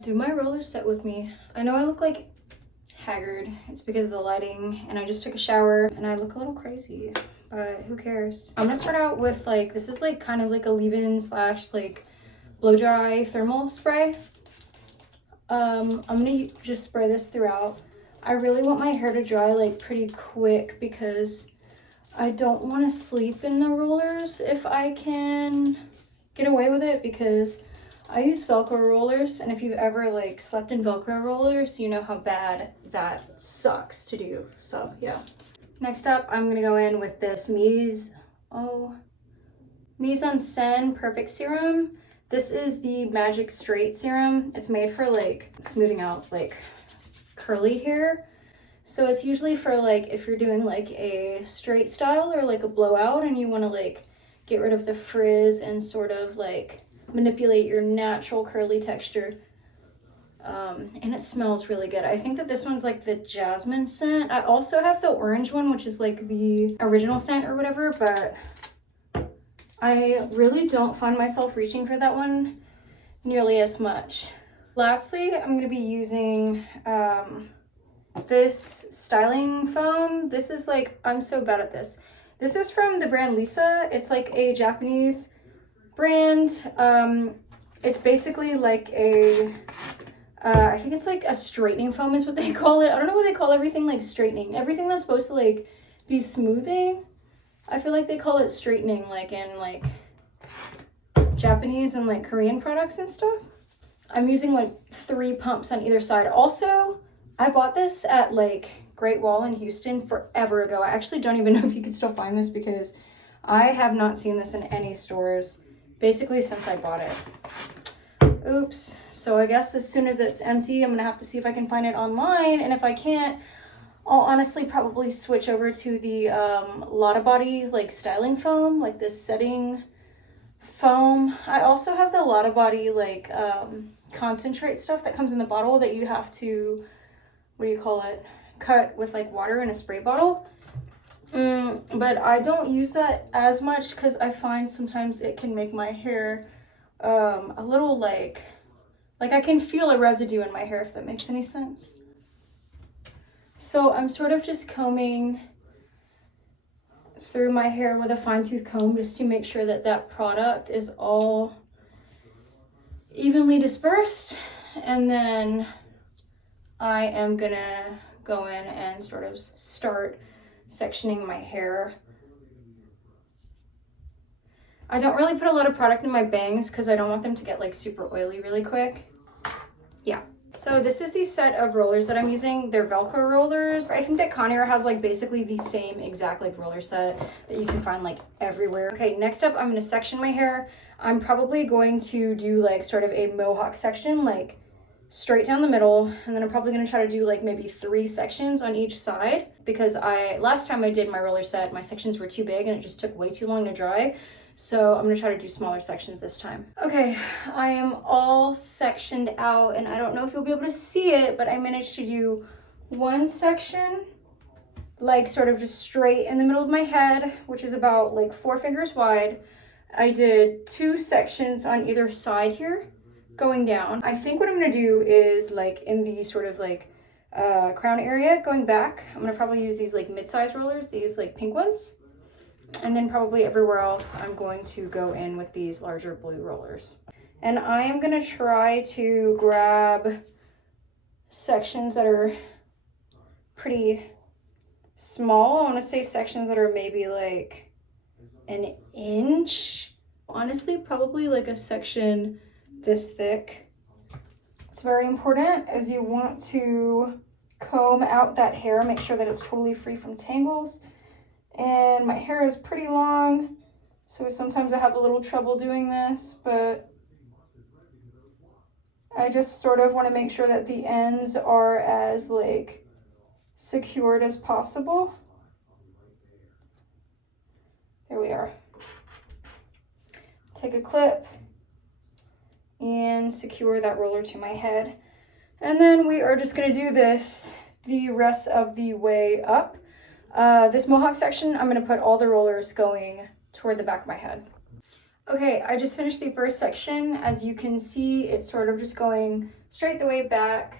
Do my roller set with me. I know I look like haggard. It's because of the lighting, and I just took a shower and I look a little crazy, but who cares? I'm gonna start out with like, this is like kind of like a leave-in slash like blow dry thermal spray. I'm gonna just spray this throughout. I really want my hair to dry like pretty quick because I don't want to sleep in the rollers if I can get away with it, because I use Velcro rollers, and if you've ever like slept in Velcro rollers, you know how bad that sucks to do. So yeah. Next up, I'm gonna go in with this Mise en Scène Perfect Serum. This is the Magic Straight Serum. It's made for like smoothing out like curly hair. So it's usually for like if you're doing like a straight style or like a blowout and you want to like get rid of the frizz and sort of like manipulate your natural curly texture. And it smells really good. I think that this one's like the jasmine scent. I also have the orange one, which is like the original scent or whatever, but I really don't find myself reaching for that one nearly as much. Lastly, I'm going to be using this styling foam. This is like, I'm so bad at this. This is from the brand Lisa. It's like a Japanese brand. It's basically like a, I think it's like a straightening foam is what they call it. I don't know what they call everything like straightening. Everything that's supposed to like be smoothing, I feel like they call it straightening, like in like Japanese and like Korean products and stuff. I'm using like 3 pumps on either side. Also, I bought this at like Great Wall in Houston forever ago. I actually don't even know if you can still find this because I have not seen this in any stores basically since I bought it. Oops. So I guess as soon as it's empty, I'm gonna have to see if I can find it online, and if I can't, I'll honestly probably switch over to the Lotta Body like styling foam, like this setting foam. I also have the Lotta Body like concentrate stuff that comes in the bottle that you have to, what do you call it, cut with like water in a spray bottle. But I don't use that as much because I find sometimes it can make my hair a little like I can feel a residue in my hair, if that makes any sense. So I'm sort of just combing through my hair with a fine-tooth comb just to make sure that that product is all evenly dispersed. And then I am gonna go in and sort of start sectioning my hair. I don't really put a lot of product in my bangs because I don't want them to get like super oily really quick. Yeah. So this is the set of rollers that I'm using. They're Velcro rollers. I think that Conair has like basically the same exact like roller set that you can find like everywhere. Okay, next up I'm gonna section my hair. I'm probably going to do like sort of a mohawk section, like straight down the middle, and then I'm probably gonna try to do like maybe 3 sections on each side because last time I did my roller set, my sections were too big and it just took way too long to dry. So I'm gonna try to do smaller sections this time. Okay, I am all sectioned out, and I don't know if you'll be able to see it, but I managed to do 1 section, like sort of just straight in the middle of my head, which is about like 4 fingers wide. I did 2 sections on either side here, going down. I think what I'm gonna do is like in the sort of like crown area, going back, I'm gonna probably use these like mid-size rollers, these like pink ones. And then probably everywhere else, I'm going to go in with these larger blue rollers. And I am gonna try to grab sections that are pretty small. I wanna say sections that are maybe like an inch. Honestly, probably like a section this thick. It's very important as you want to comb out that hair, make sure that it's totally free from tangles. And my hair is pretty long, so sometimes I have a little trouble doing this, but I just sort of want to make sure that the ends are as like secured as possible. There we are. Take a clip and secure that roller to my head. And then we are just going to do this the rest of the way up. This mohawk section, I'm going to put all the rollers going toward the back of my head. Okay, I just finished the first section. As you can see, it's sort of just going straight the way back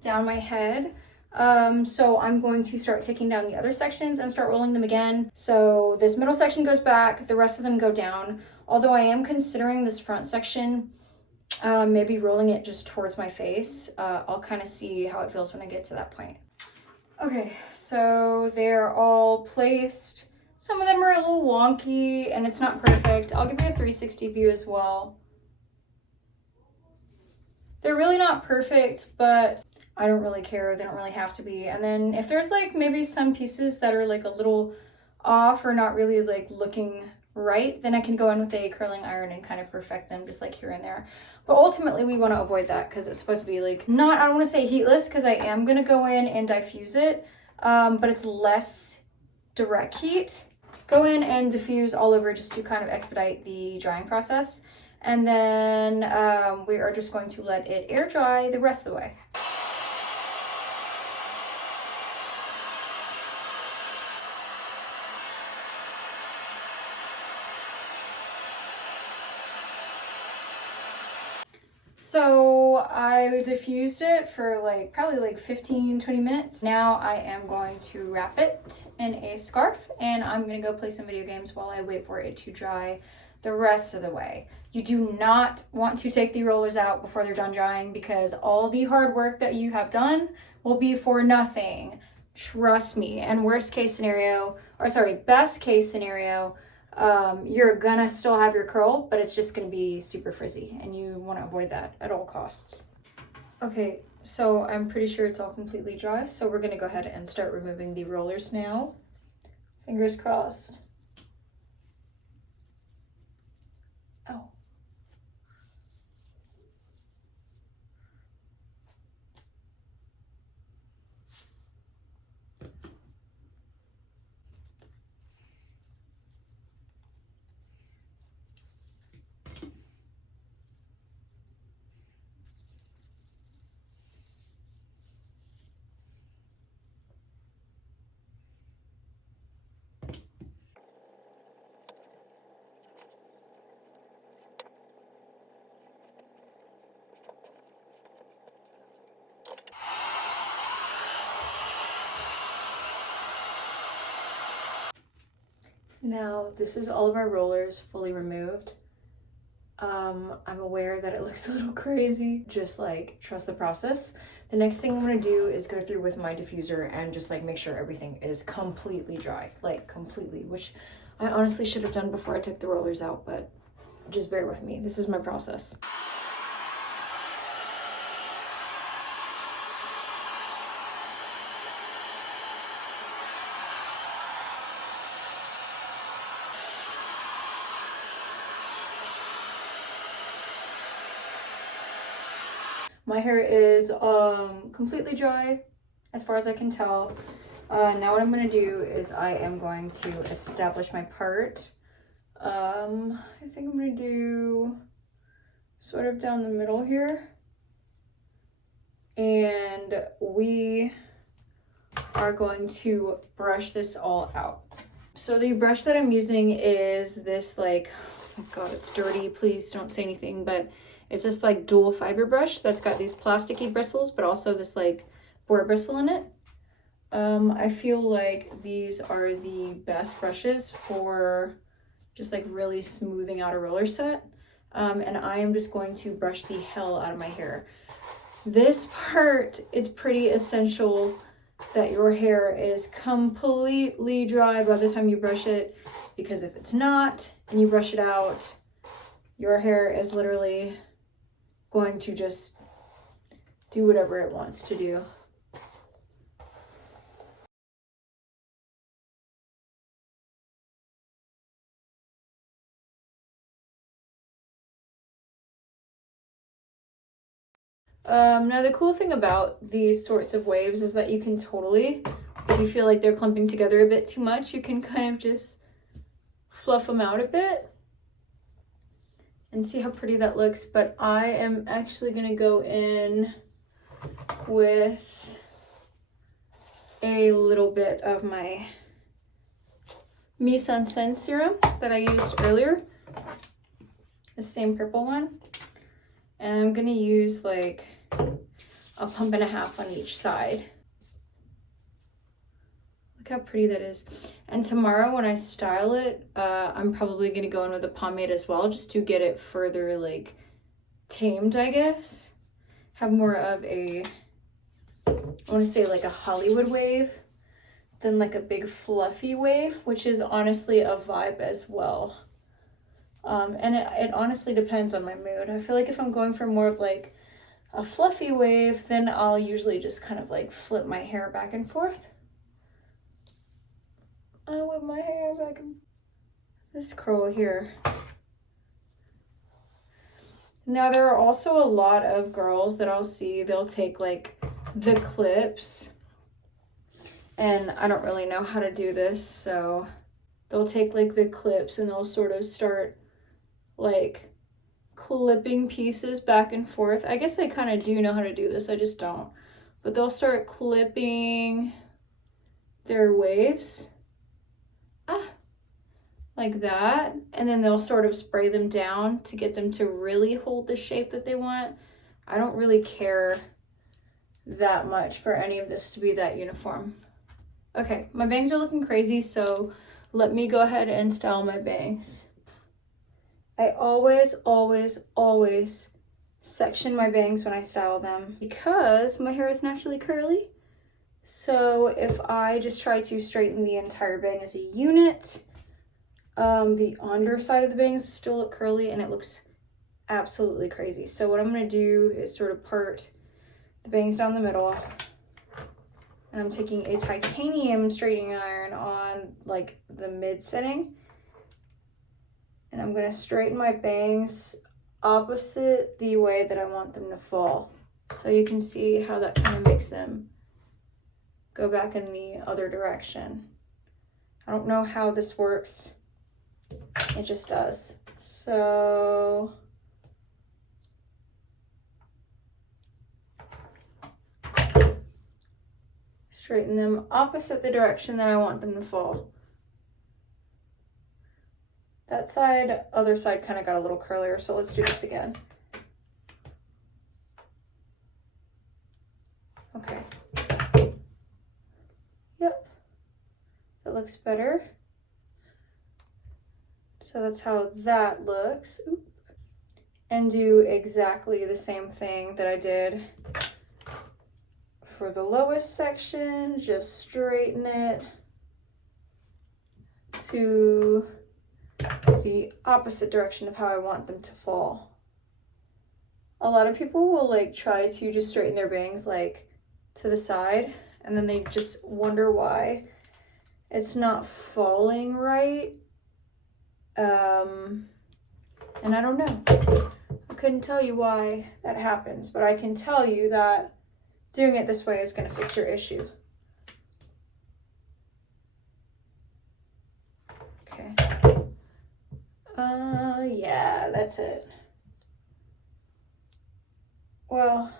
down my head. So I'm going to start taking down the other sections and start rolling them again. So this middle section goes back, the rest of them go down. Although I am considering this front section, maybe rolling it just towards my face. I'll kind of see how it feels when I get to that point. Okay, so they're all placed. Some of them are a little wonky and it's not perfect. I'll give you a 360 view as well. They're really not perfect, but I don't really care. They don't really have to be. And then if there's like maybe some pieces that are like a little off or not really like looking right, then I can go in with a curling iron and kind of perfect them just like here and there. But ultimately we want to avoid that because it's supposed to be like not, I don't want to say heatless because I am going to go in and diffuse it, but it's less direct heat. Go in and diffuse all over just to kind of expedite the drying process. And then we are just going to let it air dry the rest of the way. So I diffused it for like probably like 15-20 minutes. Now I am going to wrap it in a scarf and I'm gonna go play some video games while I wait for it to dry the rest of the way. You do not want to take the rollers out before they're done drying because all the hard work that you have done will be for nothing. Trust me. And best case scenario, you're gonna still have your curl, but it's just gonna be super frizzy and you want to avoid that at all costs. Okay, so I'm pretty sure it's all completely dry, so we're gonna go ahead and start removing the rollers now. Fingers crossed. Oh. Now, this is all of our rollers fully removed. I'm aware that it looks a little crazy. Just like trust the process. The next thing I'm gonna do is go through with my diffuser and just like make sure everything is completely dry, like completely, which I honestly should have done before I took the rollers out, but just bear with me. This is my process. My hair is completely dry as far as I can tell. Now what I'm gonna do is I am going to establish my part. I think I'm gonna do sort of down the middle here. And we are going to brush this all out. So the brush that I'm using is this like, oh my God, it's dirty. Please don't say anything, but it's this like dual fiber brush that's got these plasticky bristles, but also this like boar bristle in it. I feel like these are the best brushes for just like really smoothing out a roller set. And I am just going to brush the hell out of my hair. This part, it's pretty essential that your hair is completely dry by the time you brush it, because if it's not and you brush it out, your hair is literally going to just do whatever it wants to do. Now the cool thing about these sorts of waves is that you can totally, if you feel like they're clumping together a bit too much, you can kind of just fluff them out a bit and see how pretty that looks. But I am actually gonna go in with a little bit of my Mise en Scène serum that I used earlier. the same purple one. And I'm gonna use like a pump and a half on each side. Look how pretty that is. And tomorrow when I style it, I'm probably gonna go in with a pomade as well, just to get it further like tamed, I guess. Have more of a, I wanna say like a Hollywood wave than like a big fluffy wave, which is honestly a vibe as well. And it honestly depends on my mood. I feel like if I'm going for more of like a fluffy wave, then I'll usually just kind of like flip my hair back and forth. I whip my hair back and this curl here. Now there are also a lot of girls that I'll see, they'll take like the clips, and I don't really know how to do this, so they'll take like the clips and they'll sort of start like clipping pieces back and forth. I guess I kind of do know how to do this, I just don't. But they'll start clipping their waves. Like that, and then they'll sort of spray them down to get them to really hold the shape that they want. I don't really care that much for any of this to be that uniform. Okay, my bangs are looking crazy, so let me go ahead and style my bangs. I always section my bangs when I style them because my hair is naturally curly. So if I just try to straighten the entire bang as a unit, the underside of the bangs still look curly and it looks absolutely crazy. So what I'm going to do is sort of part the bangs down the middle, and I'm taking a titanium straightening iron on like the mid setting, and I'm going to straighten my bangs opposite the way that I want them to fall. So you can see how that kind of makes them go back in the other direction. I don't know how this works. It just does. So straighten them opposite the direction that I want them to fall. That side, other side kind of got a little curlier, so let's do this again. Okay. Yep. That looks better. So that's how that looks. Oop. And do exactly the same thing that I did for the lowest section. Just straighten it to the opposite direction of how I want them to fall. A lot of people will like try to just straighten their bangs like to the side, and then they just wonder why it's not falling right. And I don't know. I couldn't tell you why that happens, but I can tell you that doing it this way is going to fix your issue. Okay. Yeah, that's it. Well,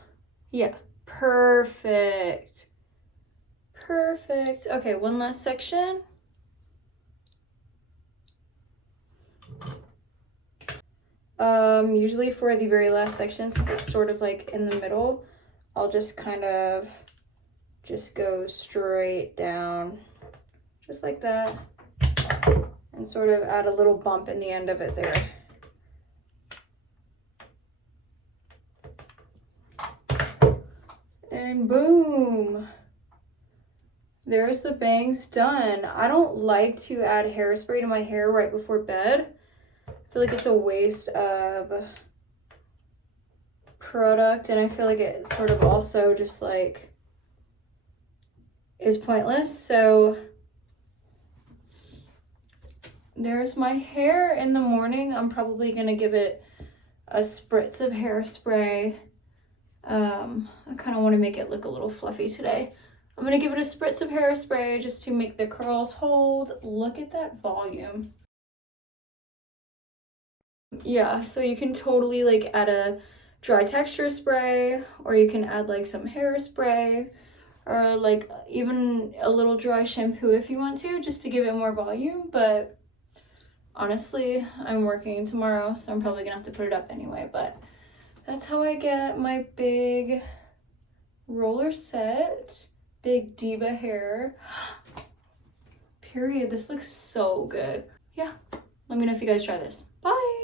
yeah, perfect. Perfect. Okay, one last section. Usually for the very last section, since it's sort of like in the middle, I'll just kind of just go straight down, just like that, and sort of add a little bump in the end of it there. And boom! There's the bangs done. I don't like to add hairspray to my hair right before bed. I feel like it's a waste of product, and I feel like it sort of also just like is pointless. So there's my hair in the morning. I'm probably gonna give it a spritz of hairspray. I kind of want to make it look a little fluffy today. I'm gonna give it a spritz of hairspray just to make the curls hold. Look at that volume. Yeah, so you can totally like add a dry texture spray, or you can add like some hairspray, or like even a little dry shampoo if you want to, just to give it more volume. But Honestly, I'm working tomorrow, so I'm probably gonna have to put it up anyway, but that's how I get my big roller set. Big diva hair. Period. This looks so good. Yeah. Let me know if you guys try this. Bye.